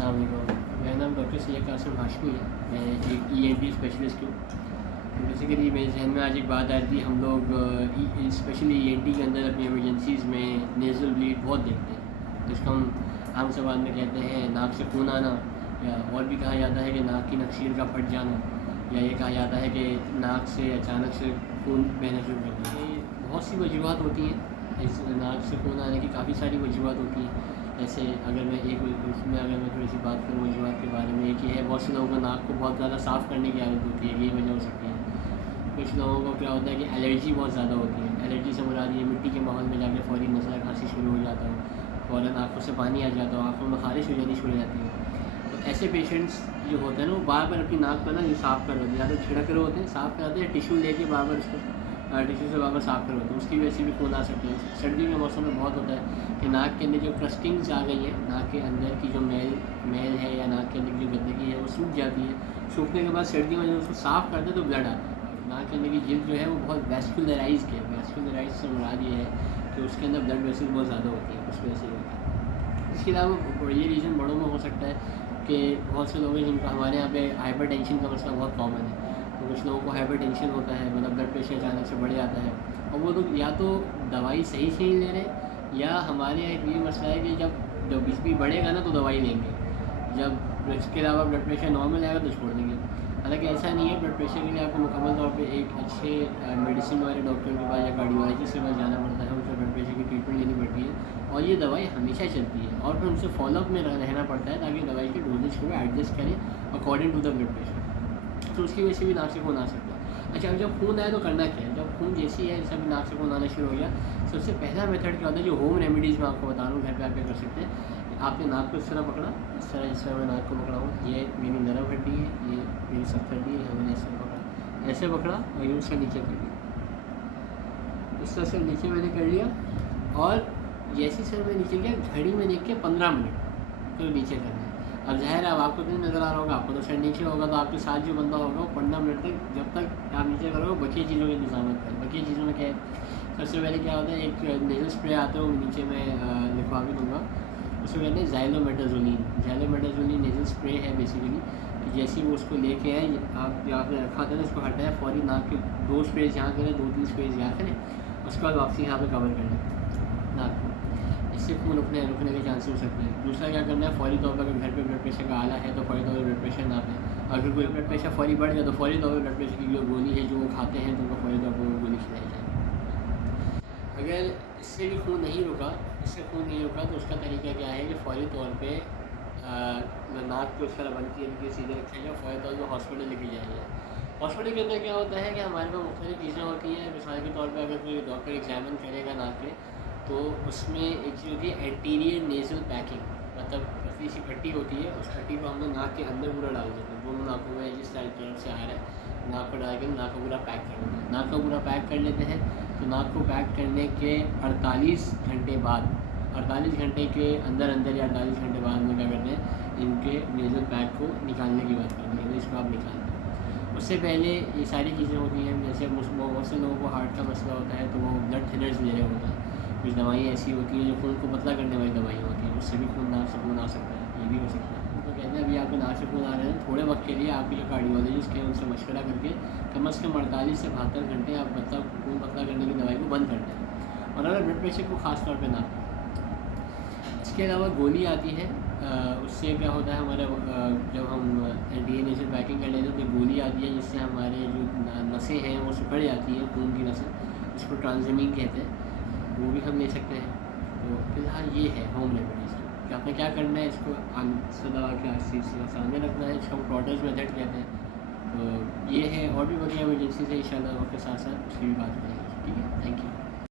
अस्सलाम वालेकुम। मेरा नाम डॉक्टर सैयद कासिम हाशमी है। मैं एक ENT स्पेशलिस्ट हूँ। तो बेसिकली मेरे जहन में आज एक बात आई थी, हम लोग स्पेशली ENT के अंदर अपनी इमरजेंसीज़ में नेज़ल ब्लीड बहुत देखते हैं, जिसको हम आम ज़बान में कहते हैं नाक से खून आना, या और भी कहा जाता है कि नाक की नक्शीर का फट जाना, या ये कहा जाता है कि नाक से अचानक से खून बहना शुरू कर देना। ये बहुत सी वजूहत होती हैं, इस नाक से खून आने की काफ़ी सारी वजूहत होती हैं। जैसे अगर मैं थोड़ी सी बात करूँ वजूहत के बारे में, एक ये है, बहुत से लोगों को नाक को बहुत ज़्यादा साफ़ करने की आदत होती है, ये वजह हो सकती है। कुछ लोगों को क्या होता है कि एलर्जी बहुत ज़्यादा होती है। एलर्जी से मुराद ये मिट्टी के माहौल में जाके फ़ौरी नज़ला खांसी शुरू हो जाता है, फ़ौरन आँखों से पानी आ जाता है, आँखों में ख़ारिश हो जानी शुरू हो जाती है। तो ऐसे पेशेंट्स जो होते हैं ना, वो बार बार अपनी नाक पर ना ये साफ़ कर होते हैं, या तो छिड़क रहे होते हैं, साफ़ कराते हैं, टिशू लेके बार बार उसको टिशू से बार बार साफ़ कर होते हैं, उसकी वजह से भी खून आ सकते हैं। सर्दी के मौसम में बहुत होता है कि नाक के अंदर जो क्रस्टिंग्स आ गई हैं, नाक के अंदर की जो मैल है या नाक के अंदर की जो गंदगी है वो सूख जाती है। सूखने के बाद सर्दियों में जब उसको साफ़ करते हैं तो ब्लड आता है। नाक के अंदर की जिल्द जो है वो बहुत वैस्कुलराइज्ड है। वैस्कुलराइज से मुराद ये है कि उसके अंदर ब्लड वेसल्स बहुत ज़्यादा होती है, उस वजह से होता है। इसके अलावा ये रीज़न बड़ों में हो सकता है कि बहुत से लोग हैं जिनका हमारे यहाँ पे हाइपरटेंशन का मसला बहुत कॉमन है। तो कुछ लोगों को हाइपरटेंशन होता है, मतलब ब्लड प्रेशर अचानक से बढ़ जाता है, और वो लोग या तो दवाई सही से नहीं ले रहे, या हमारे यहाँ एक ये मसला है कि जब बीपी बढ़ेगा ना तो दवाई लेंगे, जब इसके अलावा ब्लड प्रेशर नॉर्मल आएगा तो छोड़ देंगे। हालांकि ऐसा नहीं है, ब्लड प्रेशर के लिए आपको मुकम्मल तौर पे एक अच्छे मेडिसिन वाले डॉक्टर के पास या कार्डियोलॉजिस्ट के पास जाना पड़ता है, उनसे ब्लड प्रेशर की ट्रीटमेंट लेनी पड़ती है, और ये दवाई हमेशा चलती है, और फिर उनसे फॉलोअप में रहना पड़ता है ताकि दवाई के डोजेज को एडजस्ट करें according to the blood pressure. तो उसकी वजह से भी नाक से खून आ सकता है। अच्छा, अब जब खून आए तो करना क्या है? जब खून जैसी है जैसा भी नाक से खून आना शुरू हो गया, सबसे पहला मेथड क्या होता है, जो होम रेमेडीज़ मैं आपको बता रहा हूँ, घर पे आप क्या कर सकते हैं। आपने नाक को इस तरह पकड़ा, इस तरह मैं नाक को पकड़ा हूँ, ये मेरी नरम हड्डी है, ये मेरी सख्त हड्डी है, मैंने ऐसे पकड़ा और यूँ से नीचे कर लिया, इस तरह से नीचे मैंने कर लिया, और जैसी सर में नीचे किया, घड़ी में देख के 15 मिनट तो नीचे करना है। अब ज़ाहिर है, अब आपको नहीं नज़र आ रहा होगा, आपको तो सर नीचे होगा, तो आपके साथ जो बंदा होगा वो 15 मिनट तक, जब तक आप नीचे करोगे, बकी चीज़ों की इंतजाम करें। बकी चीज़ों में क्या है, सबसे पहले क्या होता है, एक नेज़ल स्प्रे आता है, वो नीचे मैं लिखवा भी दूँगा, उसमें कहते हैं ज़ाइलोमेटाज़ोलिन नेज़ल स्प्रे है बेसिकली। कि जैसे ही वो उसको लेके आए, आप जो आपने रखा था ना, उसको हटाया, फ़ौरी नाक के 2 स्प्रेज यहाँ करें, 2-3 स्प्रेज यहाँ करें, उसके बाद वापसी यहाँ पर कवर कर लें नाक को। इससे खून रुकने के चांसेस हो सकते हैं। दूसरा क्या करना है, फ़ौरी तौर पर अगर घर पे ब्लड प्रेशर का आला है तो फ़ौरी तौर पर ब्लड प्रेशर नापें। अगर कोई ब्लड प्रेशर फ़ौरी बढ़ जाए तो फ़ौरी तौर पर ब्लड प्रेशर की जो गोली है जो वो खाते हैं तो उनको फ़ौरी तौर पर वो गोली खिलाई जाए। अगर इससे भी खून नहीं रुका तो उसका तरीका क्या है कि फ़ौरी तौर पर नाक को इस तरह बंद किए सीधे रखा जाए, फ़ौरी तौर पर हॉस्पिटल लेके जाया जाए। हॉस्पिटल के अंदर क्या होता है कि हमारे पास मुख्तलिफ़ चीज़ें होती हैं। मिसाल के तौर पर अगर कोई डॉक्टर एग्जामिन करेगा नाक के, तो उसमें एक चीज़ होती है एंटीरियर नेज़ल पैकिंग, मतलब पतली सी पट्टी होती है, उस पट्टी को हम लोग नाक के अंदर पूरा डाल देते हैं, दोनों नाकों में जिस तरफ से आ रहा है नाक को डाल के नाक को पूरा पैक कर देते हैं। नाक को पूरा पैक कर लेते हैं, तो नाक को पैक करने के 48 घंटे बाद, 48 घंटे के अंदर या 48 घंटे बाद में क्या करते हैं, इनके नेज़ल पैक को निकालने की बात करते हैं, इसको आप निकालते हैं। उससे पहले ये सारी चीज़ें होती हैं, जैसे बहुत से लोगों को हार्ट का मसला होता है तो वो ब्लड थिनर्स ले रहे होते हैं। कुछ दवाइयाँ ऐसी होती हैं जो खून को पतला करने वाली दवाइयाँ होती हैं, उससे भी नाक से खून आ सकता है, ये भी हो सकता है। तो कहते हैं अभी आपको नाक से खून आ रहे हैं, थोड़े वक्त के लिए आपके जो कार्डियोलॉजिस्ट हैं उनसे मशवरा करके कम से कम 48 से 72 घंटे आप खून पतला करने की दवाई को बंद कर दें, और अगर ब्लड प्रेशर को ख़ास तौर पर ना। इसके अलावा गोली आती है, उससे क्या होता है, हमारा जब हम एंटी पैकिंग कर लेते हैं तो गोली आती है जिससे हमारे जो नसें हैं वो सिकुड़ जाती हैं, खून की नसें, इसको ट्रांसमीन कहते हैं, वो भी हम ले सकते हैं। तो फिलहाल ये है होम रेमेडीज़ कि आपने क्या करना है, इसको दवा के सामने रखना है, इसको हम क्रॉटर्स मेथड कहते हैं। तो ये है, और भी बड़ी एमरजेंसीज है, इंशाल्लाह वक्त के साथ साथ उसकी भी बात करेंगे। ठीक है, थैंक यू।